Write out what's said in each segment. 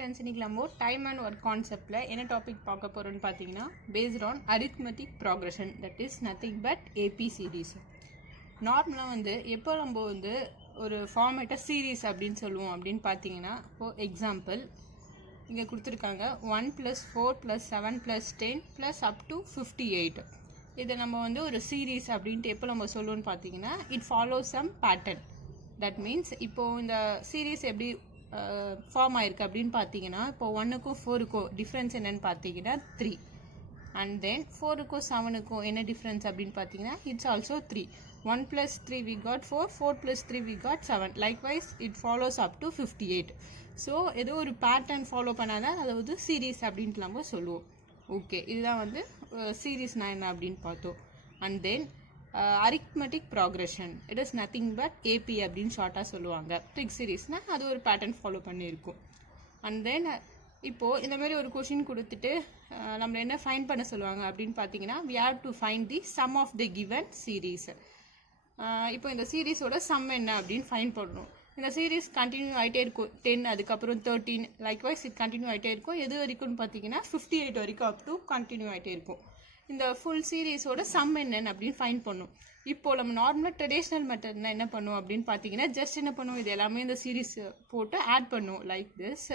Friends, இன்றைக்கி நம்ம time and work கான்செப்டில் என்ன டாபிக் பார்க்க போகிறோன்னு பார்த்தீங்கன்னா, based on arithmetic progression, that is nothing but AP series. நார்மலாக எப்போ நம்ம ஒரு ஃபார்மேட்டை சீரீஸ் அப்படின்னு சொல்லுவோம் அப்படின்னு பார்த்தீங்கன்னா, இப்போது எக்ஸாம்பிள் இங்கே கொடுத்துருக்காங்க 1 + 4 + 7 + 10 + up to 58. இதை நம்ம ஒரு சீரீஸ் அப்படின்ட்டு எப்போ நம்ம சொல்லுவோன்னு பார்த்தீங்கன்னா, it follows some pattern. That means இப்போது இந்த சீரீஸ் எப்படி ஃபார்ம் ஆயிருக்கு அப்படின்னு பார்த்தீங்கன்னா, இப்போ 1க்கும் 4க்கும் டிஃப்ரென்ஸ் என்னன்னு பார்த்தீங்கன்னா 3. அண்ட் தென் 4க்கும் 7க்கும் என்ன டிஃப்ரென்ஸ் அப்படின்னு பார்த்தீங்கன்னா, it's also 3. 1 + 3 we got 4, 4 + 3 we got 7. Likewise it follows up to 58. So ஏதோ ஒரு பேட்டர்ன் ஃபாலோ பண்ணாதான் அதாவது சீரீஸ் அப்படின்ட்டு நம்ம சொல்லுவோம். ஓகே, இதுதான் சீரீஸ்னால் என்ன அப்படின்னு பார்த்தோம். And then arithmetic progression, it is nothing but AP அப்படின்னு ஷார்ட்டாக சொல்லுவாங்க. ட்ரிக் சீரீஸ்னால் அது ஒரு பேட்டர்ன் ஃபாலோ பண்ணியிருக்கும். அண்ட் தென் இப்போது இந்த மாதிரி ஒரு கொஷின் கொடுத்துட்டு நம்மளை என்ன ஃபைண்ட் பண்ண சொல்லுவாங்க அப்படின்னு பார்த்தீங்கன்னா, we have to find the sum of the given series. இப்போ இந்த சீரீஸோட சம் என்ன அப்படின்னு ஃபைண்ட் பண்ணணும். இந்த சீரீஸ் கண்டினியூ ஆகிட்டே இருக்கும். 10, அதுக்கப்புறம் 13, லைக்வைஸ் இது கண்டினியூ ஆகிட்டே இருக்கும். எது வரைக்கும்னு பார்த்தீங்கன்னா 58 வரைக்கும் அப் டு கண்டினியூ ஆகிட்டே இருக்கும். இந்த ஃபுல் சீரீஸோட சம் என்னன்னு அப்படின்னு ஃபைண்ட் பண்ணும். இப்போது நம்ம நார்மலாக ட்ரெடிஷ்னல் மெத்தட்னா என்ன பண்ணுவோம் அப்படின்னு பார்த்தீங்கன்னா, ஜஸ்ட் என்ன பண்ணுவோம், இது எல்லாமே இந்த சீரீஸ் போட்டு ஆட் பண்ணுவோம். லைக் திஸ்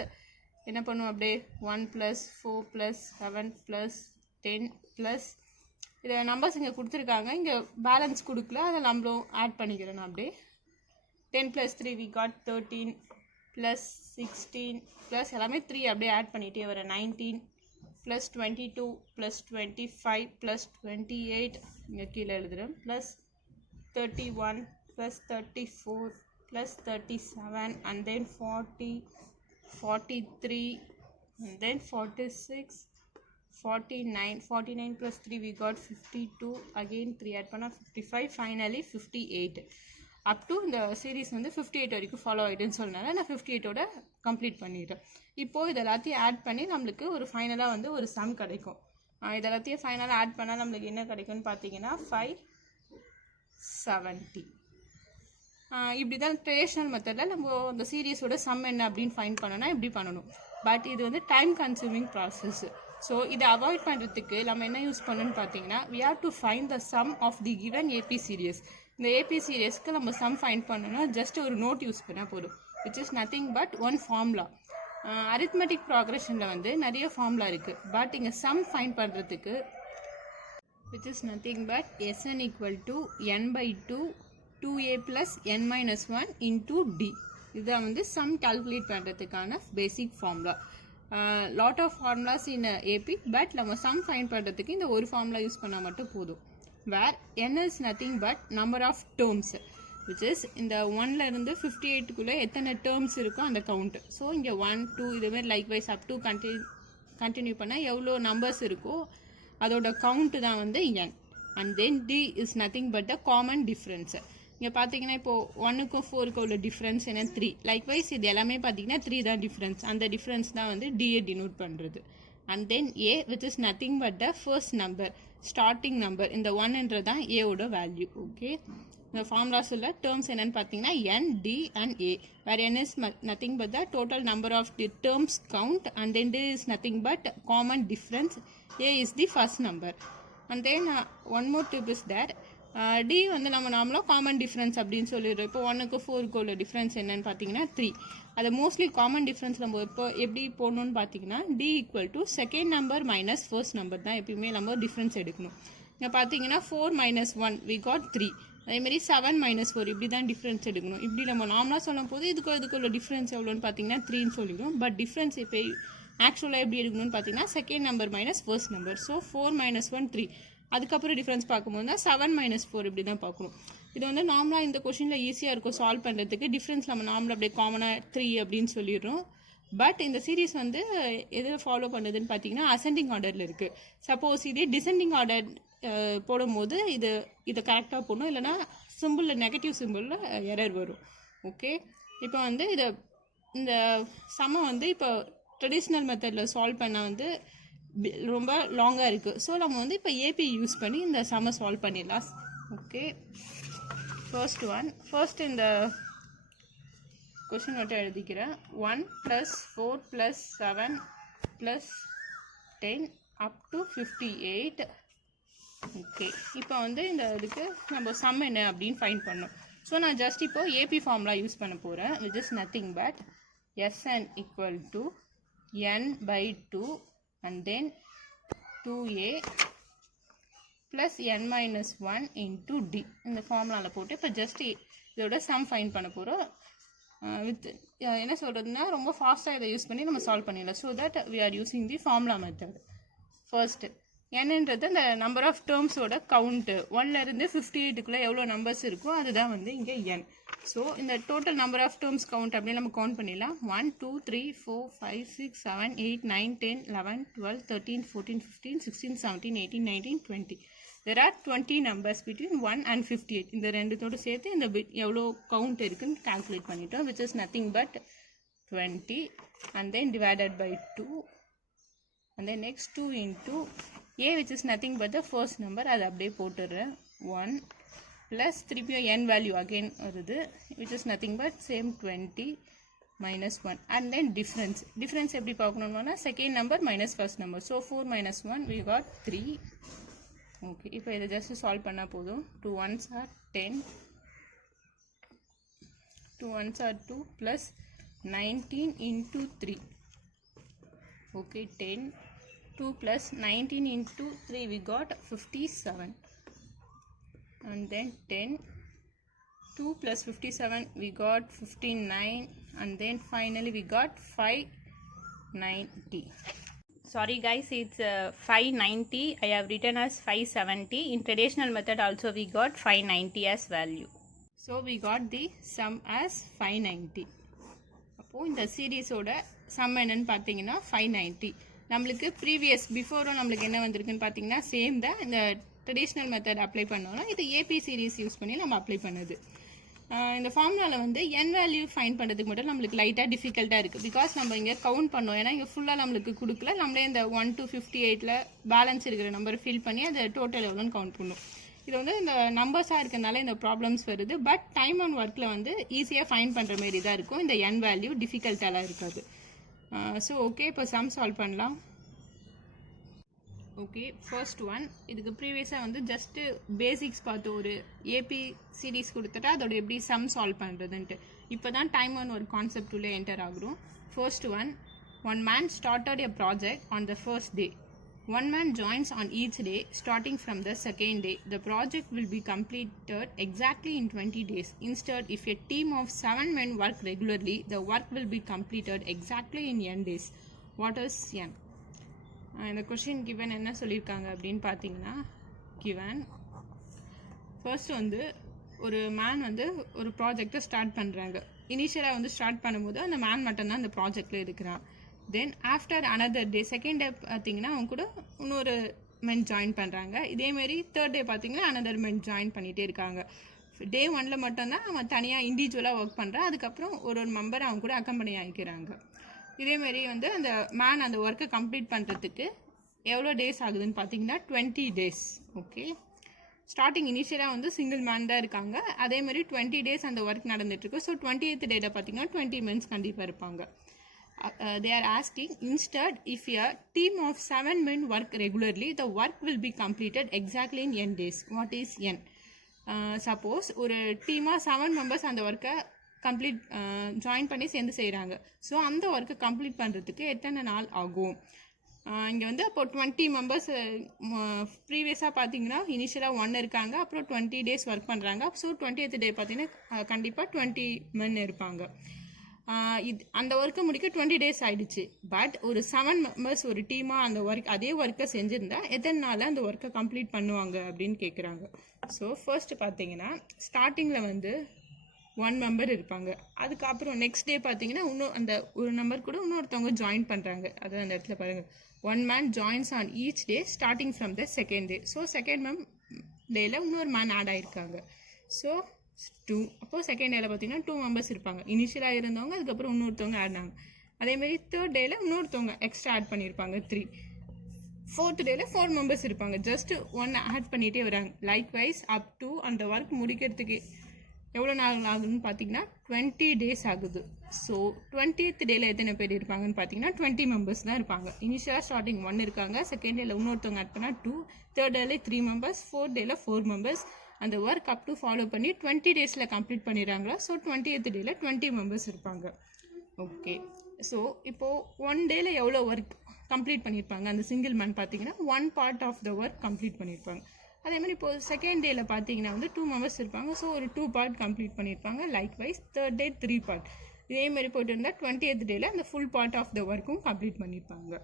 என்ன பண்ணுவோம், அப்படியே 1 + 4 + 7 + 10 ப்ளஸ் இதை நம்பர்ஸ் இங்கே கொடுத்துருக்காங்க, இங்கே பேலன்ஸ் கொடுக்கல, அதை நம்மளும் ஆட் பண்ணிக்கிறேன். அப்படியே 10 + 3 we got 13 + 16 ப்ளஸ் எல்லாமே 3 அப்படியே ஆட் பண்ணிகிட்டே வர 19 + 22 + 25 + 28 இங்கே கீழே எழுதுகிறேன் plus 31 + 34 + 37 and then 40 43 and then 46 49 + 3 we got 52, again 3 add பண்ணா 55, finally 58. அப் டு இந்த சீரீஸ் 58 வரைக்கும் ஃபாலோ ஆகிடுன்னு சொன்னால நான் 58ஓட கம்ப்ளீட் பண்ணிடுறேன். இப்போது இது எல்லாத்தையும் ஆட் பண்ணி நம்மளுக்கு ஒரு ஃபைனலாக ஒரு சம் கிடைக்கும். இது எல்லாத்தையும் ஃபைனலாக ஆட் பண்ணால் நம்மளுக்கு என்ன கிடைக்கும்னு பார்த்தீங்கன்னா 570. இப்படி தான் ட்ரெடிஷ்னல் மெத்தடில் நம்ம அந்த சீரீஸோட சம் என்ன அப்படின்னு ஃபைண்ட் பண்ணோன்னா இப்படி பண்ணணும். பட் இது டைம் கன்சூமிங் ப்ராசஸ். ஸோ இதை அவாய்ட் பண்ணுறதுக்கு நம்ம என்ன யூஸ் பண்ணணும்னு பார்த்தீங்கன்னா, we have to find the sum of the given AP series. இந்த ஏபி சீரியஸ்க்கு நம்ம சம் ஃபைண்ட் பண்ணணும்னா ஜஸ்ட் ஒரு நோட் யூஸ் பண்ணால் போதும், which is nothing but one formula. Arithmetic ப்ராக்ரெஷனில் நிறைய ஃபார்முலா இருக்குது. பட் இங்கே சம் ஃபைண்ட் பண்ணுறதுக்கு which is nothing but Sn = n/2 2a + n - 1 × d. இதுதான் சம் கால்குலேட் பண்ணுறதுக்கான basic formula. Lot of formulas in AP, but நம்ம சம் ஃபைண்ட் பண்ணுறதுக்கு இந்த ஒரு ஃபார்முலா யூஸ் பண்ணால் மட்டும் போதும். where n is nothing but number of terms, which is இந்த 1ல இருந்து 58க்குள்ளே எத்தனை டேர்ம்ஸ் இருக்கோ அந்த கவுண்ட். ஸோ இங்கே 1 2 இதுமாதிரி லைக்வைஸ் அப் டு கண்டினியூ பண்ணால் எவ்வளோ நம்பர்ஸ் இருக்கோ அதோட கவுண்ட்டு தான் n. And then d is nothing but the common difference. இங்கே பார்த்தீங்கன்னா இப்போது 1க்கும் 4க்கும் உள்ள டிஃப்ரென்ஸ் என்ன 3. லைக்வைஸ் இது எல்லாமே பார்த்தீங்கன்னா 3 தான் டிஃப்ரென்ஸ். அந்த டிஃப்ரென்ஸ் தான் டிஏ டினோட் பண்ணுறது. And then a which is nothing but the first number, starting number. இந்த 1ன்றது தான் ஏவோட வேல்யூ. ஓகே, இந்த ஃபார்முலாஸில் டேர்ம்ஸ் என்னென்னு பார்த்தீங்கன்னா n, d and a, where n is nothing but the total number of the terms count and then d is nothing but common difference, a is the first number. And then one more tip is that d நம்ம நார்மலாக common difference அப்படின்னு சொல்லிடுறோம். இப்போ 1க்கும் 4க்கும் உள்ள difference என்னன்னு பார்த்தீங்கன்னா 3. அது mostly common difference நம்ம இப்போ எப்படி போடணும்னு பார்த்தீங்கன்னா, d = second number minus first number தான் எப்பயுமே நம்ம டிஃப்ரென்ஸ் எடுக்கணும். இங்கே பார்த்தீங்கன்னா 4 - 1 we got 3. அதேமாதிரி 7 - 4 இப்படி தான் டிஃப்ரென்ஸ் எடுக்கணும். இப்படி நம்ம நார்மலாக சொல்லும் போது இதுக்குள்ள டிஃப்ரென்ஸ் எவ்வளோன்னு பார்த்தீங்கன்னா 3ன்னு சொல்லிடும். பட் டிஃப்ரென்ஸ் இப்போ ஆக்சுவலாக எப்படி எடுக்கணும்னு பார்த்தீங்கன்னா second number minus first number. So 4 - 1 3. அதுக்கப்புறம் டிஃப்ரென்ஸ் பார்க்கும்போது தான் 7 - 4 இப்படி தான் பார்க்கணும். இது நார்மலாக இந்த கொஷினில் ஈஸியாக இருக்கும் சால்வ் பண்ணுறதுக்கு. டிஃப்ரென்ஸ் நம்ம நார்மலாக அப்படியே காமனாக 3 அப்படின்னு சொல்லிடுறோம். பட் இந்த சீரீஸ் எது ஃபாலோ பண்ணுதுன்னு பார்த்தீங்கன்னா அசெண்டிங் ஆர்டரில் இருக்குது. சப்போஸ் இதே டிசெண்டிங் ஆர்டர் போடும்போது இதை கரெக்டாக போடணும், இல்லைனா சிம்பிளில் நெகட்டிவ் சிம்பிளில் எரர் வரும். ஓகே, இப்போ இதை இந்த சம்மை இப்போ ட்ரெடிஷ்னல் மெத்தடில் சால்வ் பண்ண ரொம்ப லாங்காக இருக்குது. ஸோ நம்ம இப்போ ஏபி யூஸ் பண்ணி இந்த சம்மை சால்வ் பண்ணிடலாம். ஓகே, ஃபர்ஸ்ட் இந்த கொஷின் மட்டும் எழுதிக்கிறேன். 1 + 4 + 7 + 10 up to 58. ஓகே, இப்போ வந்து இந்த இதுக்கு நம்ம சம் என்ன அப்படின்னு ஃபைண்ட் பண்ணோம். ஸோ நான் ஜஸ்ட் இப்போ ஏபி ஃபார்முலா யூஸ் பண்ண போகிறேன், which is nothing but Sn = n/2 and then 2a + n - 1 into d. இந்த ஃபார்முலாவில் போட்டு இப்போ ஜஸ்ட் இதோட சம் ஃபைண்ட் பண்ண போகிறோம். வித் என்ன சொல்கிறதுனா ரொம்ப ஃபாஸ்ட்டாக இதை யூஸ் பண்ணி நம்ம சால்வ் பண்ணிடலாம். So that we are using the formula method. First என்னன்றது இந்த நம்பர் ஆஃப் டேர்ம்ஸோட கவுண்ட்டு. 1லேருந்து 58க்குள்ளே எவ்வளோ நம்பர்ஸ் இருக்கோ அதுதான் வந்து இங்கே n. ஸோ இந்த total number of terms count அப்படின்னு நம்ம கவுண்ட் பண்ணிடலாம். 1 2 3 4 5 6 7 8 9 10 11 12 13 14 15 16 17 18 19 20. There are 20 numbers between 1 and 58. இந்த ரெண்டுத்தோடு சேர்த்து இந்த எவ்வளோ கவுண்ட் இருக்குன்னு கால்குலேட் பண்ணிட்டோம், which is nothing but 20 and then divided by 2 and then next 2 into a, which is nothing but the first number. அது அப்படியே போட்டுடுறேன். 1 plus திருப்பியும் n value again வருது, which is nothing but same 20 minus 1 and then difference எப்படி பார்க்கணும்னா second number minus first number. So 4 minus 1 we got 3. Okay, இப்போ இதை just solve பண்ணால் போதும். 2 1s are 10, 2 1s are 2 plus 19 into 3. Okay, 10, 2 plus 19 into 3 we got 57 and then 10, 2 plus 57 we got 59 and then finally we got 590. Sorry guys, it's 590. I have written as 570. In traditional method also we got 590 as value. So we got the sum as 590. அப்போது இந்த சீரீஸோட some என்னன்னு பார்த்தீங்கன்னா 590. நம்மளுக்கு பிஃபோரும் நம்மளுக்கு என்ன வந்திருக்குன்னு பார்த்தீங்கன்னா same தான். இந்த ட்ரெடிஷ்னல் மெத்தட் அப்ளை பண்ணோம்னா இது ஏபி சீரீஸ் யூஸ் பண்ணி நம்ம அப்ளை பண்ணுது. இந்த ஃபார்முலாவில் வந்து n வேல்யூ ஃபைண்ட் பண்ணுறதுக்கு மட்டும் நம்மளுக்கு லைட்டாக டிஃபிகல்ட்டாக இருக்குது. பிகாஸ் நம்ம இங்கே கவுண்ட் பண்ணோம், ஏன்னா இங்கே ஃபுல்லாக நம்மளுக்கு கொடுக்கல. நம்மளே இந்த 1 to 58ல் பேலன்ஸ் இருக்கிற நம்பர் ஃபில் பண்ணி அதை டோட்டல் எவ்வளோன்னு கவுண்ட் பண்ணும். இது வந்து இந்த நம்பர்ஸாக இருக்கிறதுனால இந்த ப்ராப்ளம்ஸ் வருது. பட் டைம் அண்ட் ஒர்க்கில் வந்து ஈஸியாக ஃபைண்ட் பண்ணுற மாரி தான் இருக்கும். இந்த n வேல்யூ டிஃபிகல்ட்டாலாம் இருக்காது. ஸோ ஓகே, இப்போ சம் சால்வ் பண்ணலாம். ஓகே, ஃபர்ஸ்ட் ஒன் இதுக்கு ப்ரீவியஸாக வந்து ஜஸ்ட்டு பேசிக்ஸ் பார்த்து ஒரு ஏபி சீரீஸ் கொடுத்துட்டா அதோட எப்படி சம் சால்வ் பண்ணுறதுன்ட்டு. இப்போ தான் டைம் அண்ட் ஒரு கான்செப்ட் உள்ளே என்டர் ஆகுறோம். First one man started a project on the first day. One man joins on each day starting from the second day. The project will be completed exactly in 20 days. Instead, if a team of 7 men work regularly, the work will be completed exactly in n days. What is n? இந்த question given என்ன சொல்லியிருக்காங்க அப்படின்னு பார்த்தீங்கன்னா, given first வந்து ஒரு man வந்து ஒரு ப்ராஜெக்டை ஸ்டார்ட் பண்ணுறாங்க. இனிஷியலாக வந்து ஸ்டார்ட் பண்ணும்போது அந்த மேன் மட்டும்தான் அந்த ப்ராஜெக்டில் இருக்கிறான். Then after another day, second day பார்த்தீங்கன்னா அவங்க கூட இன்னொரு மென் ஜாயின் பண்ணுறாங்க. இதேமாரி தேர்ட் டே பார்த்தீங்கன்னா அனதர் மென் ஜாயின் பண்ணிகிட்டே இருக்காங்க. டே 1ல் மட்டும்தான் அவன் தனியாக இண்டிவிஜுவலாக ஒர்க் பண்ணுறான். அதுக்கப்புறம் ஒரு மெம்பர் அவங்க கூட அக்கம்பெனி ஆகிக்கிறாங்க. இதேமாரி வந்து அந்த மேன் அந்த ஒர்க்கை கம்ப்ளீட் பண்ணுறதுக்கு எவ்வளோ டேஸ் ஆகுதுன்னு பார்த்தீங்கன்னா 20 days. ஓகே, ஸ்டார்டிங் இனிஷியலாக வந்து சிங்கிள் மேன் தான் இருக்காங்க. அதேமாதிரி 20 days அந்த ஒர்க் நடந்துட்டுருக்கு. ஸோ 20th டேட்டை பார்த்தீங்கன்னா 20 men கண்டிப்பாக இருப்பாங்க. They are asking, instead if a team of 7 men work regularly, the work will be completed exactly in n days. What is n? Suppose ஒரு டீமாக 7 members அந்த ஒர்க்கை கம்ப்ளீட் ஜாயின் பண்ணி சேர்ந்து செய்கிறாங்க. ஸோ அந்த ஒர்க்கை கம்ப்ளீட் பண்ணுறதுக்கு எத்தனை நாள் ஆகும்? இங்கே வந்து அப்போ 20 members ப்ரீவியஸாக பார்த்தீங்கன்னா இனிஷியலாக 1 இருக்காங்க, அப்புறம் 20 days ஒர்க் பண்ணுறாங்க. ஸோ 20th டே பார்த்தீங்கன்னா கண்டிப்பாக 20 men இருப்பாங்க. அந்த ஒர்க்கை முடிக்க 20 days ஆகிடுச்சு. பட் ஒரு 7 members ஒரு டீமாக அந்த அதே ஒர்க்கை செஞ்சுருந்தா எத்தனை நாள் அந்த ஒர்க்கை கம்ப்ளீட் பண்ணுவாங்க அப்படின்னு கேட்குறாங்க. ஸோ ஃபர்ஸ்ட் பார்த்தீங்கன்னா ஸ்டார்டிங்கில் வந்து 1 member இருப்பாங்க. அதுக்கப்புறம் நெக்ஸ்ட் டே பார்த்தீங்கன்னா இன்னும் அந்த ஒரு நம்பர் கூட இன்னொருத்தவங்க ஜாயின் பண்ணுறாங்க. அதான் அந்த இடத்துல பாருங்கள், 1 man joins on each day starting from the second day. So second டேயில் இன்னொரு மேன் ஆட் ஆகிருக்காங்க. ஸோ 2. அப்போது செகண்ட் டேயில் பார்த்தீங்கன்னா 2 members இருப்பாங்க. இனிஷியலாக இருந்தவங்க அதுக்கப்புறம் இன்னொருத்தவங்க ஆட் ஆனாங்க. அதேமாதிரி தேர்ட் டேயில் இன்னொருத்தவங்க எக்ஸ்ட்ரா ஆட் பண்ணியிருப்பாங்க 3. ஃபோர்த் டேயில் 4 members இருப்பாங்க. ஜஸ்ட் 1 ஆட் பண்ணிகிட்டே வராங்க. லைக் வைஸ் அப் டு அந்த ஒர்க் முடிக்கிறதுக்கு எவ்வளோ நாள் ஆகுதுன்னு பார்த்தீங்கன்னா 20 days ஆகுது. ஸோ 20th டேல எத்தனை பேர் இருப்பாங்கன்னு பார்த்தீங்கன்னா 20 members தான் இருப்பாங்க. இனிஷியலாக ஸ்டார்டிங் 1 இருக்காங்க, செகண்ட் டேல இன்னொருத்தவங்க ஆட் பண்ணால் 2, தேர்ட் டேல 3 members, ஃபோர்த் டேல 4 members. அந்த ஒர்க் அப் டு ஃபாலோ பண்ணி 20 daysல கம்ப்ளீட் பண்ணிடுறாங்களா. ஸோ 20th டேல 20 members இருப்பாங்க. ஓகே, ஸோ இப்போது 1 டேல எவ்வளோ ஒர்க் கம்ப்ளீட் பண்ணியிருப்பாங்க அந்த சிங்கிள் மேன் பார்த்தீங்கன்னா 1 part of the work complete பண்ணியிருப்பாங்க. அதே மாதிரி இப்போது செகண்ட் டேல பார்த்தீங்கன்னா வந்து 2 members இருப்பாங்க. ஸோ ஒரு 2 part கம்ப்ளீட் பண்ணியிருப்பாங்க. Likewise third day 3 part. இதே மாதிரி போய்ட்டு இருந்தால் 20th டேல அந்த ஃபுல் பார்ட் ஆஃப் த ஒர்க்கும் கம்ப்ளீட் பண்ணியிருப்பாங்க.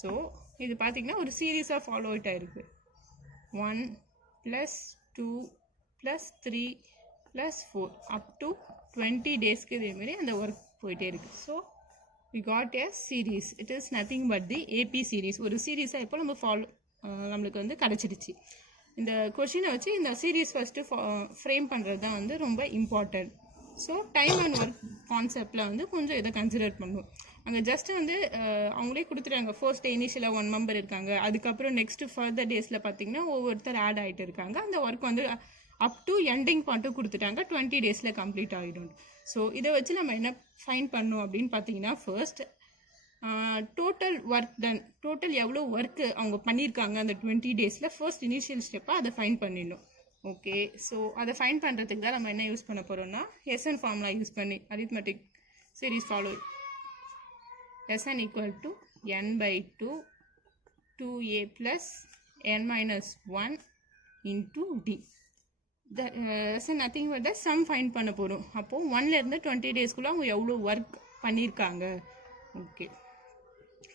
ஸோ இது பார்த்தீங்கன்னா ஒரு சீரீஸாக ஃபாலோ அவுட் ஆயிருக்கு. 1 + 2 + 3 + 4 அப் டு 20 daysக்கு இதேமாரி அந்த ஒர்க் போயிட்டே இருக்குது. So we got a series. It is nothing but the AP series. ஒரு சீரீஸாக இப்போ நம்ம நம்மளுக்கு வந்து கிடச்சிடுச்சு. இந்த கொஷினை வச்சு இந்த சீரீஸ் ஃபஸ்ட்டு ஃப்ரேம் பண்ணுறது தான் வந்து ரொம்ப important. So time and work கான்செப்டில் வந்து கொஞ்சம் இதை கன்சிடர் பண்ணுவோம். அங்கே ஜஸ்ட்டு வந்து அவங்களே கொடுத்துட்டாங்க. ஃபர்ஸ்ட் டே இனிஷியலாக 1 member இருக்காங்க, அதுக்கப்புறம் நெக்ஸ்ட்டு ஃபர்தர் டேஸில் பார்த்தீங்கன்னா ஒவ்வொருத்தர் ஆட் ஆகிட்டு இருக்காங்க. அந்த ஒர்க் வந்து அப் டு எண்டிங் பாயிண்ட்டும் கொடுத்துட்டாங்க, 20 daysல கம்ப்ளீட் ஆகிடும். ஸோ இதை வச்சு நம்ம என்ன ஃபைன் பண்ணோம் அப்படின்னு பார்த்தீங்கன்னா first total work done, total எவ்வளோ ஒர்க்கு அவங்க பண்ணியிருக்காங்க அந்த 20 daysல ஃபர்ஸ்ட் இனிஷியல் ஸ்டெப்பாக அதை ஃபைன் பண்ணிடணும். ஓகே, ஸோ அதை ஃபைன் பண்ணுறதுக்கு தான் நம்ம என்ன யூஸ் பண்ண போகிறோம்னா SN ஃபார்முலா யூஸ் பண்ணி arithmetic series follow. SN = n/2 2a + n - 1 × d. Nothing but the some fine பண்ண போகிறோம். அப்போது 1லேருந்து 20 daysக்குள்ளே அவங்க எவ்வளோ ஒர்க் பண்ணியிருக்காங்க. ஓகே,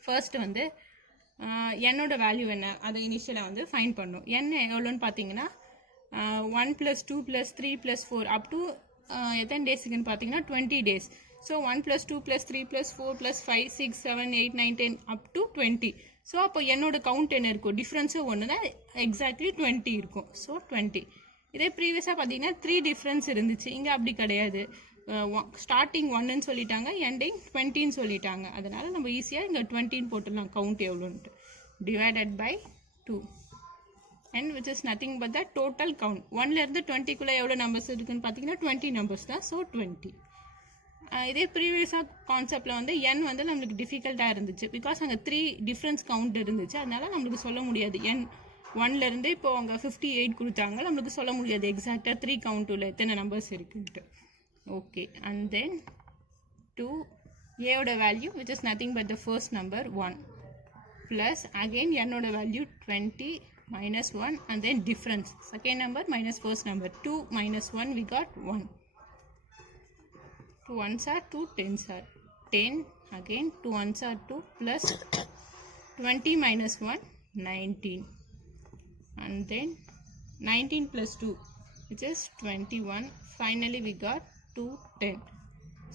ஃபர்ஸ்ட் வந்து என்னோட வேல்யூ என்ன அதை இனிஷியலாக வந்து ஃபைன் பண்ணும். என்ன எவ்வளோன்னு பார்த்தீங்கன்னா 1 + 2 + 3 + 4 அப் டு எத்தனை டேஸுக்குன்னு பார்த்தீங்கன்னா 20 days. So 1 + 2 + 3 + 4 + 5 6 7 8 9 10 up to 20. So அப்போ என்னோட கவுண்ட் என்ன இருக்கும், டிஃப்ரென்ஸும் ஒன்று தான், எக்ஸாக்ட்லி 20 இருக்கும். ஸோ 20. இதே ப்ரீவியஸாக பார்த்தீங்கன்னா 3 difference இருந்துச்சு, இங்கே அப்படி கிடையாது. ஸ்டார்டிங் 1ன்னு சொல்லிட்டாங்க, எண்டிங் 20ன்னு சொல்லிட்டாங்க. அதனால் நம்ம ஈஸியாக இங்கே 20ன்னு போட்டுடலாம் கவுண்ட் எவ்வளோன்ட்டு. Divided by 2 and which is nothing but the total count. 1லேருந்து 20க்குள்ளே எவ்வளோ நம்பர்ஸ் இருக்குதுன்னு பார்த்தீங்கன்னா 20 numbers தான். ஸோ 20. இதே ப்ரீவியஸாக கான்செப்டில் வந்து n வந்து நம்மளுக்கு டிஃபிகல்ட்டாக இருந்துச்சு, பிகாஸ் அங்கே 3 difference கவுண்ட் இருந்துச்சு. அதனால நம்மளுக்கு சொல்ல முடியாது n 1லேருந்து இப்போ அவங்க 58 கொடுத்தாங்க, நம்மளுக்கு சொல்ல முடியாது எக்ஸாக்டாக 3 கவுண்ட்டில் எத்தனை நம்பர்ஸ் இருக்குன்ட்டு. ஓகே, அண்ட் தென் 2 ஏவோட value which is nothing but the first number 1 plus again என்னோட value 20 minus 1 and then difference second number minus first number 2 minus 1 we got 1. 2 1s are 2, 10s are 10, again 2 1s are 2 plus 20 minus 1 19 and then 19 plus 2 which is 21. Finally we got 2 10.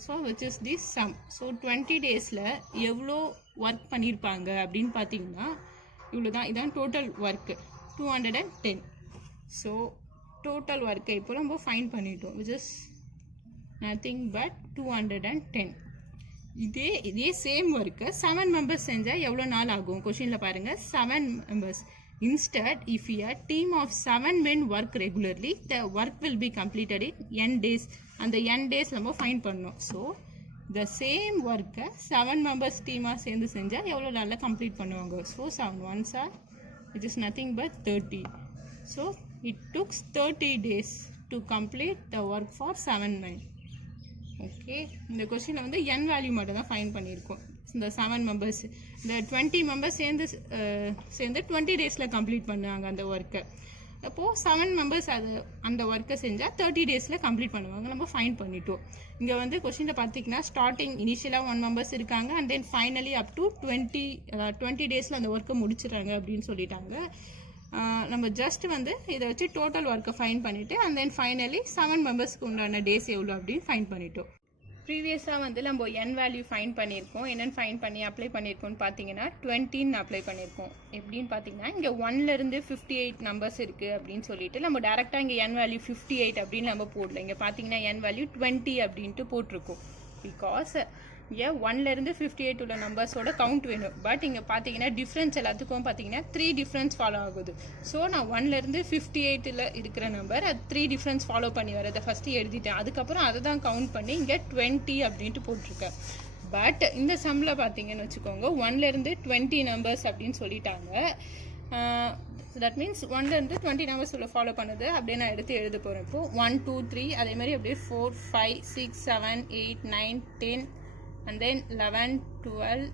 So which is the sum. So 20 daysல எவ்வளோ work பண்ணியிருப்பாங்க அப்படின்னு பார்த்தீங்கன்னா இவ்வளோ தான். இதான் total work 210. So total ஒர்க்கை இப்போ நம்ம ஃபைன் பண்ணிட்டோம், which is nothing but 210. இதே சேம் ஒர்க்கை 7 members செஞ்சால் எவ்வளோ நாள் ஆகும் கொஷினில் பாருங்கள். 7 members. Instead, if a team of 7 men work regularly, the work will be completed in n days. And the n days நம்ம ஃபைன் பண்ணோம். So the same work 7 members டீமாக சேர்ந்து செஞ்சால் எவ்வளோ நாளில் கம்ப்ளீட் பண்ணுவாங்க. So 7 1s are which is nothing but 30. So it took 30 days to complete the work for 7 men. Okay, இந்த கொஸ்டினில் வந்து n வேல்யூ மட்டும் தான் ஃபைன் பண்ணியிருக்கோம். இந்த 7 members, இந்த 20 members சேர்ந்து 20 daysல கம்ப்ளீட் பண்ணுவாங்க அந்த ஒர்க்கை. அப்போது 7 members அந்த ஒர்க்கை செஞ்சால் 30 daysல கம்ப்ளீட் பண்ணுவாங்க. நம்ம ஃபைன் பண்ணிட்டோம். இங்கே வந்து கொஸ்டினில் பார்த்தீங்கன்னா ஸ்டார்டிங் இனிஷியலாக 1 members இருக்காங்க and then finally up to 20 daysல அந்த ஒர்க்கை முடிச்சிடுறாங்க அப்படின்னு சொல்லிட்டாங்க. நம்ம ஜஸ்ட் வந்து இதை வச்சு டோட்டல் ஒர்க்கை ஃபைன் பண்ணிவிட்டு அண்ட் தென் ஃபைனலி 7 membersக்கு உண்டான டேஸ் எவ்வளோ அப்படின்னு ஃபைன் பண்ணிட்டோம். ப்ரீவியஸாக வந்து நம்ம n வேல்யூ ஃபைன் பண்ணியிருக்கோம். என்னென்னு ஃபைன் பண்ணி அப்ளை பண்ணியிருக்கோம்னு பார்த்தீங்கன்னா 20ன்னு அப்ளை பண்ணியிருக்கோம். எப்படின்னு பார்த்தீங்கன்னா இங்கே 1லேருந்து 58 நம்பர்ஸ் இருக்குது அப்படின்னு சொல்லிட்டு நம்ம டேரெக்டாக இங்கே n வேல்யூ 58 அப்படின்னு நம்ம போடல. இங்கே பார்த்தீங்கன்னா n வேல்யூ 20 அப்படின்ட்டு போட்டிருக்கோம். பிகாஸ் இங்கே 1லேருந்து 58 உள்ள நம்பர்ஸோட கவுண்ட் வேணும். பட் இங்கே பார்த்தீங்கன்னா டிஃப்ரென்ஸ் எல்லாத்துக்கும் பார்த்தீங்கன்னா 3 டிஃப்ரென்ஸ் ஃபாலோ ஆகுது. ஸோ நான் 1லேருந்து 58ல் இருக்கிற நம்பர் அது 3 டிஃப்ரென்ஸ் ஃபாலோ பண்ணி வரதை ஃபஸ்ட்டு எழுதிட்டேன். அதுக்கப்புறம் அதை தான் கவுண்ட் பண்ணி இங்கே 20 அப்படின்ட்டு போட்டிருக்கேன். பட் இந்த சம்மில் பார்த்தீங்கன்னு வச்சுக்கோங்க 1லேருந்து 20 நம்பர்ஸ் அப்படின்னு சொல்லிட்டாங்க. தட் மீன்ஸ் 1லேருந்து 20 நம்பர்ஸ் உள்ள ஃபாலோ பண்ணுது அப்படியே நான் எடுத்து எழுத போகிறேன். இப்போ 1 2 3 அதே மாதிரி அப்படியே 4 5 6 7 8 9 10 and then 11 12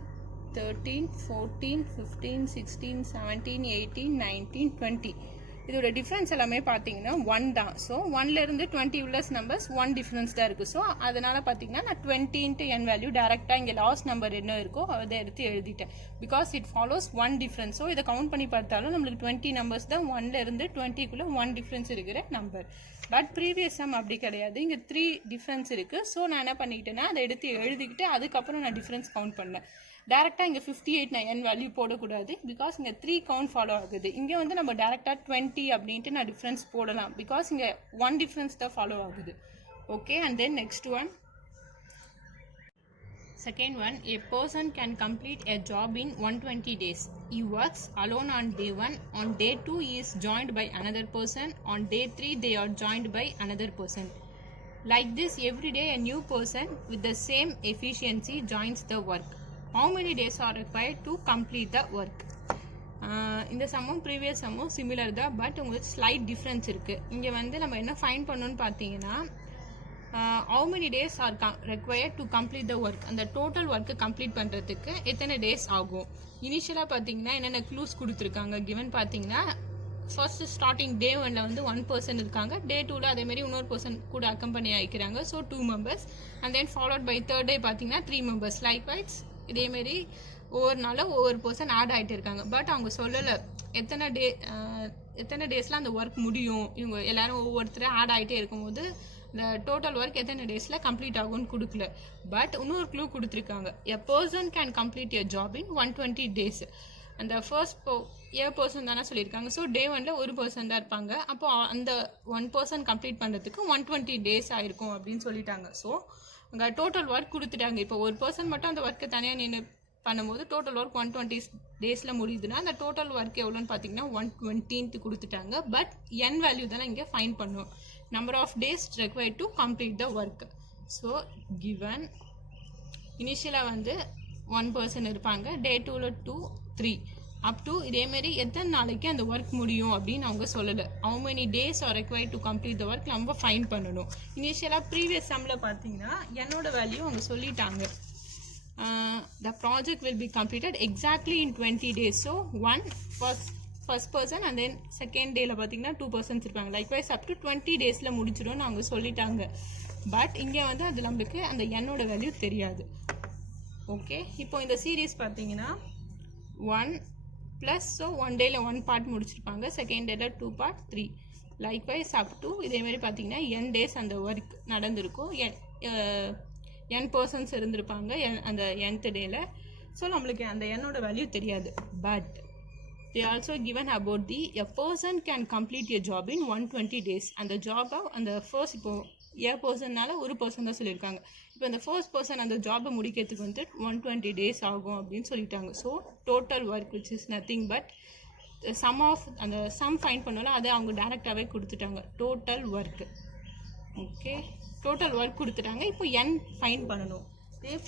13 14 15 16 17 18 19 20. இதோட டிஃப்ரென்ஸ் எல்லாமே பார்த்தீங்கன்னா 1 தான். ஸோ 1லேருந்து 20 உள்ள நம்பர்ஸ் 1 டிஃப்ரென்ஸ் தான் இருக்குது. ஸோ அதனால் பார்த்தீங்கன்னா நான் 20 n வேல்யூ டேரெக்டாக இங்கே லாஸ்ட் நம்பர் என்ன இருக்கோ அதை எடுத்து எழுதிட்டேன். Because it follows 1 difference. So இதை கவுண்ட் பண்ணி பார்த்தாலும் நம்மளுக்கு 20 நம்பர்ஸ் தான் 1லேருந்து 20க்குள்ளே 1 டிஃப்ரென்ஸ் இருக்கிற நம்பர். பட் ப்ரீவியஸ் சம் அப்படி கிடையாது. இங்கே 3 டிஃப்ரென்ஸ் இருக்குது. ஸோ நான் என்ன பண்ணிக்கிட்டேன்னா அதை எடுத்து எழுதிக்கிட்டு அதுக்கப்புறம் நான் டிஃப்ரென்ஸ் கவுண்ட் பண்ணேன். டேரெக்டாக இங்கே 58 நான் n வேல்யூ போடக்கூடாது. பிகாஸ் இங்கே 3 கவுண்ட் ஃபாலோ ஆகுது. இங்கே வந்து நம்ம டேரெக்டாக 20 அப்படின்ட்டு நான் டிஃப்ரென்ஸ் போடலாம். பிகாஸ் இங்கே 1 டிஃப்ரென்ஸ் தான் ஃபாலோ ஆகுது. Okay, and then next one. Second one, a person can complete a job in 120 days. He works alone on day 1. On day 2, he is joined by another person. On day 3, they are joined by another person. Like this, every day a new person with the same efficiency joins the work. How many days are required to complete the work? இந்த சம்மும் previous சம்மும் similar தான். But உங்களுக்கு slide difference இருக்குது. இங்கே வந்து நம்ம என்ன find பண்ணணும்னு பார்த்தீங்கன்னா how many days are required to complete the work. அந்த டோட்டல் ஒர்க்கு கம்ப்ளீட் பண்ணுறதுக்கு எத்தனை டேஸ் ஆகும். இனிஷியலாக பார்த்தீங்கன்னா என்னென்ன க்ளூஸ் கொடுத்துருக்காங்க கிவன் பார்த்தீங்கன்னா ஃபர்ஸ்ட் ஸ்டார்டிங் டே 1ல் வந்து 1 பர்சன் இருக்காங்க. டே 2ல் அதேமாரி இன்னொரு பர்சன் கூட அக்கம்பனி ஆகிக்கிறாங்க. So 2 members. And then followed by third day பார்த்தீங்கன்னா 3 மெம்பர்ஸ். லைக் வைஸ் இதேமாரி ஒவ்வொரு நாளும் ஒவ்வொரு பர்சன் ஆட் ஆகிட்டு இருக்காங்க. பட் அவங்க சொல்லலை எத்தனை டேஸில் அந்த ஒர்க் முடியும். இவங்க எல்லாரும் ஒவ்வொருத்தரும் ஆட் ஆகிட்டே இருக்கும்போது இந்த டோட்டல் ஒர்க் எத்தனை டேஸில் கம்ப்ளீட் ஆகும்னு கொடுக்கல. பட் இன்னொரு க்ளூ கொடுத்துருக்காங்க. A person can complete a job in 120 days. அந்த ஃபர்ஸ்ட் பர்சன் தானே சொல்லியிருக்காங்க. ஸோ டே 1ல் ஒரு பர்சன் தான் இருப்பாங்க. அப்போ அந்த 1 பர்சன் கம்ப்ளீட் பண்ணுறதுக்கு 120 days ஆயிருக்கும் அப்படின்னு சொல்லிட்டாங்க. ஸோ அங்கே டோட்டல் ஒர்க் கொடுத்துட்டாங்க. இப்போ ஒரு பர்சன் மட்டும் அந்த ஒர்க்கை தனியாக நின்று பண்ணும்போது டோட்டல் ஒர்க் 120 டேஸில் முடியுதுன்னா அந்த டோட்டல் ஒர்க் எவ்வளோன்னு பார்த்தீங்கன்னா 120 கொடுத்துட்டாங்க. பட் n வேல்யூ தானே இங்கே ஃபைன் பண்ணுவோம். Number of days required to complete the work. So given இனிஷியலாக வந்து 1 பர்சன் இருப்பாங்க. டே 2ல் 2 3 அப் டு இதேமாரி எத்தனை நாளைக்கு அந்த ஒர்க் முடியும் அப்படின்னு அவங்க சொல்லலை. how many days are required to complete the work நம்ம ஃபைன் பண்ணணும். இனிஷியலாக ப்ரீவியஸ் சம்மில் பார்த்தீங்கன்னா என்னோட வேல்யூ அவங்க சொல்லிட்டாங்க. The project will be completed exactly in 20 days. So first person and then second dayல பார்த்தீங்கன்னா 2 persons இருப்பாங்க. லைக்வைஸ் அப் டு 20 daysல முடிச்சிடும்னு அவங்க சொல்லிட்டாங்க. பட் இங்கே வந்து அது நம்மளுக்கு அந்த என்னோட வேல்யூ தெரியாது. ஓகே, இப்போ இந்த சீரீஸ் பார்த்தீங்கன்னா 1 ப்ளஸ் ஸோ 1 டேயில் 1 பார்ட் முடிச்சிருப்பாங்க. செகண்ட் டேயில் 2 பார்ட் 3. லைக்வைஸ் அப் டு இதேமாரி பார்த்தீங்கன்னா n டேஸ் அந்த ஒர்க் நடந்திருக்கும். n பர்சன்ஸ் இருந்திருப்பாங்க அந்த nth டேயில். ஸோ நம்மளுக்கு அந்த என்னோட வேல்யூ தெரியாது. But they also given about the a person can complete a job in 120 days. அந்த ஜாபை அந்த ஃபர்ஸ்ட் இப்போ பர்சன்னால ஒரு பர்சன் தான் சொல்லியிருக்காங்க. இப்போ அந்த ஃபர்ஸ்ட் பர்சன் அந்த ஜாபை முடிக்கிறதுக்கு வந்து 120 days ஆகும் அப்படின்னு சொல்லிட்டாங்க. So total work which is nothing but sum of அந்த சம் ஃபைன் பண்ணாலும் அதை அவங்க டேரெக்டாகவே கொடுத்துட்டாங்க. Total work. Okay, total work கொடுத்துட்டாங்க. இப்போ n ஃபைன் பண்ணணும்.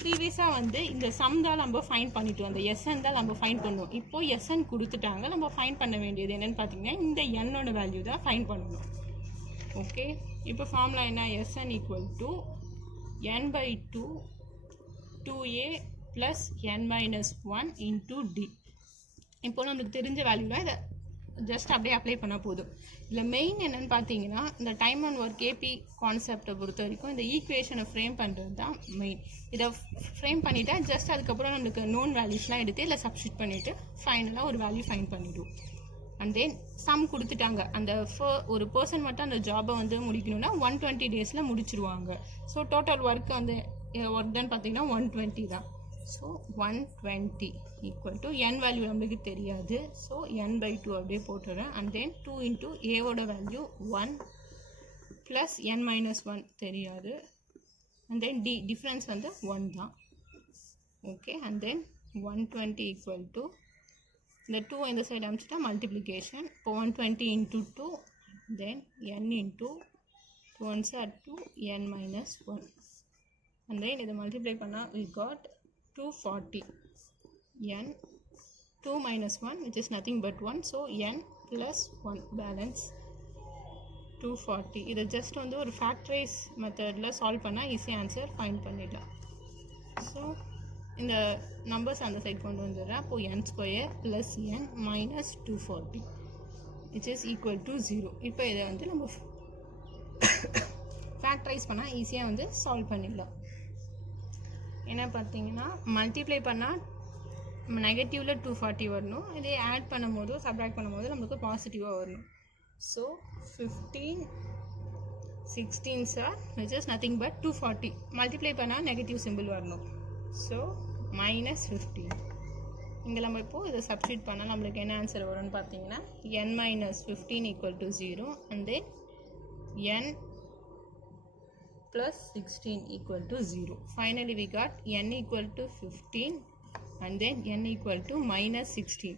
ப்ரீவியஸாக வந்து இந்த சம் தான் நம்ம ஃபைன் பண்ணிட்டோம். அந்த எஸ்என் தான் நம்ம ஃபைன் பண்ணுவோம். இப்போ எஸ்என் கொடுத்துட்டாங்க. நம்ம ஃபைன் பண்ண வேண்டியது என்னென்னு பார்த்தீங்கன்னா இந்த என்னோட வேல்யூ தான் ஃபைன் பண்ணணும். ஓகே, இப்போ ஃபார்முலா என்ன? S N equal to n/2 2a plus n-1 into D. இப்போ நம்மளுக்கு தெரிஞ்ச வேல்யூலாம் இதை ஜஸ்ட் அப்படியே அப்ளை பண்ணால் போதும். இதில் மெயின் என்னென்னு பார்த்தீங்கன்னா இந்த டைம் அண்ட் ஒர்க் ஏபி கான்செப்டை பொறுத்த வரைக்கும் இந்த ஈக்குவேஷனை ஃப்ரேம் பண்ணுறது தான் மெயின். இதை ஃப்ரேம் பண்ணிவிட்டா ஜஸ்ட் அதுக்கப்புறம் நம்மளுக்கு நோன் வேல்யூஸ்லாம் எடுத்து இல்லை சப்ஸ்டிட் பண்ணிவிட்டு ஃபைனலாக ஒரு வேல்யூ ஃபைன் பண்ணிவிடுவோம். அண்ட் தென் சம் கொடுத்துட்டாங்க. அந்த ஒரு பர்சன் மட்டும் அந்த ஜாபை வந்து முடிக்கணும்னா 120 daysல முடிச்சிருவாங்க. ஸோ டோட்டல் ஒர்க் அந்த ஒர்க் தான் பார்த்தீங்கன்னா 120 தான். So 120 equal to n value நம்மளுக்கு தெரியாது. ஸோ n/2 அப்படியே போட்டுறேன். அண்ட் தென் 2 இன்ட்டு ஏவோட வேல்யூ 1 ப்ளஸ் n-1 தெரியாது. அண்ட் தென் டிஃப்ரென்ஸ் வந்து 1 தான். Okay, and then 120 equal to the 2 in the side amchita multiplication. 120 into 2, then n into 2 ones are 2, n minus 1. And then இதை multiply பண்ணா we got 240. n 2 minus 1 which is nothing but 1. So n plus 1 balance 240. இதை just வந்து ஒரு factorize methodல solve பண்ணா easy answer find பண்ணிடலாம். So இந்த numbers அந்த side கொண்டு வந்துடுறேன். அப்போ n square plus n minus 240 which is equal to 0. இப்போ இதை வந்து நம்ம factorize பண்ணா ஈஸியாக வந்து solve பண்ணிடலாம். என்ன பார்த்தீங்கன்னா மல்டிப்ளை பண்ணால் நெகட்டிவில் 240 வரணும். இதே ஆட் பண்ணும்போது சப்ராக்ட் பண்ணும்போது நம்மளுக்கு பாசிட்டிவாக வரணும். So 15 16 sir which is nothing but 240. Multiply பண்ணால் நெகட்டிவ் சிம்பிள் வரணும். So minus 15. இங்கே நம்ம இப்போது இதை சப்ஸ்டியூட் பண்ணால் நம்மளுக்கு என்ன ஆன்சர் வரும்னு பார்த்தீங்கன்னா n minus 15 equal to 0 and then n plus 16 equal to 0. Finally we got n equal to 15 and then n equal to minus 16.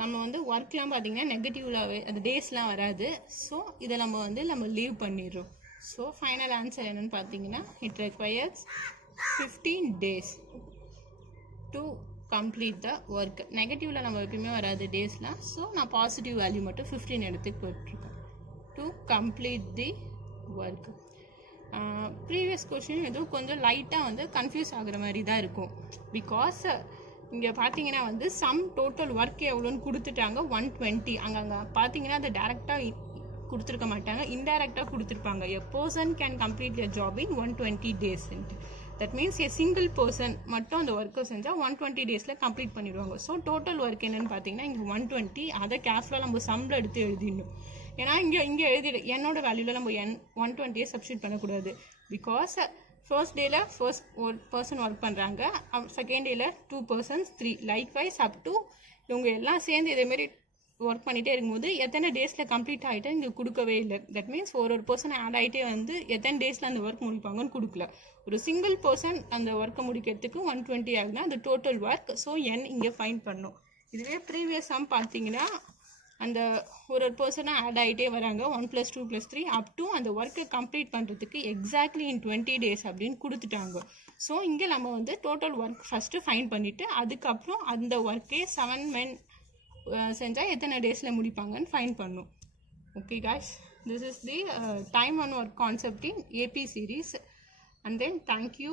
நம்ம வந்து ஒர்க்லாம் பார்த்தீங்கன்னா நெகட்டிவ்லாகவே அந்த டேஸ்லாம் வராது. ஸோ இதை நம்ம லீவ் பண்ணிடுறோம். ஸோ ஃபைனல் ஆன்சர் என்னன்னு பார்த்தீங்கன்னா it requires 15 days to complete the work. நெகட்டிவில் நம்ம எப்பயுமே வராது டேஸ்லாம். ஸோ நான் பாசிட்டிவ் வேல்யூ மட்டும் 15 எடுத்து போட்டிருக்கேன் to complete the work. Previous question எதுவும் கொஞ்சம் லைட்டாக வந்து கன்ஃபியூஸ் ஆகுற மாதிரி தான் இருக்கும். பிகாஸ் இங்கே பார்த்தீங்கன்னா வந்து சம் டோட்டல் ஒர்க் எவ்வளோன்னு கொடுத்துட்டாங்க 120. அங்கே பார்த்தீங்கன்னா அதை டேரெக்டாக கொடுத்துருக்க மாட்டாங்க, இன்டைரக்டாக கொடுத்துருப்பாங்க. A person can complete your job in 120 days. That means a single person மட்டும் அந்த ஒர்க்கை செஞ்சால் 120 days கம்ப்ளீட் பண்ணிடுவாங்க. ஸோ டோட்டல் ஒர்க் என்னென்னு பார்த்தீங்கன்னா இங்கே 120. அதை கேர்ஃபுல்லாக நம்ம சம்மில் எடுத்து எழுதிடணும். ஏன்னா இங்கே எழுதிடு என்னோட வேல்யூவில் நம்ம 120 சப்ஸ்டியூட் பண்ணக்கூடாது. பிகாஸ் ஃபர்ஸ்ட் டேயில் ஒரு பர்சன் ஒர்க் பண்ணுறாங்க, செகண்ட் டேயில் 2 persons 3 லைக்வைஸ் அப் டு இவங்க எல்லாம் சேர்ந்து இதேமாரி ஒர்க் பண்ணிகிட்டே இருக்கும்போது எத்தனை டேஸில் கம்ப்ளீட் ஆகிட்டு இங்கே கொடுக்கவே இல்லை. தட் மீன்ஸ் ஒரு பர்சன் ஆட் ஆகிட்டே வந்து எத்தனை டேஸில் அந்த ஒர்க் முடிப்பாங்கன்னு கொடுக்கல. ஒரு சிங்கிள் பர்சன் அந்த ஒர்க்கை முடிக்கிறதுக்கு 120 ஆகுதுன்னா அது டோட்டல் ஒர்க். ஸோ n இங்கே ஃபைன் பண்ணும். இதுவே ப்ரீவியஸ் சம் பார்த்தீங்கன்னா அந்த ஒரு பர்சனாக ஆட் ஆகிட்டே வராங்க 1 + 2 + 3 அப் டு அந்த ஒர்க்கை கம்ப்ளீட் பண்ணுறதுக்கு எக்ஸாக்ட்லி இன் 20 days அப்படின்னு கொடுத்துட்டாங்க. ஸோ இங்கே நம்ம வந்து டோட்டல் ஒர்க் ஃபஸ்ட்டு ஃபைன் பண்ணிவிட்டு அதுக்கப்புறம் அந்த ஒர்க்கே 7 men செஞ்சால் எத்தனை டேஸில் முடிப்பாங்கன்னு ஃபைன் பண்ணும். Okay guys, this is the time and work concept in AP series and then thank you.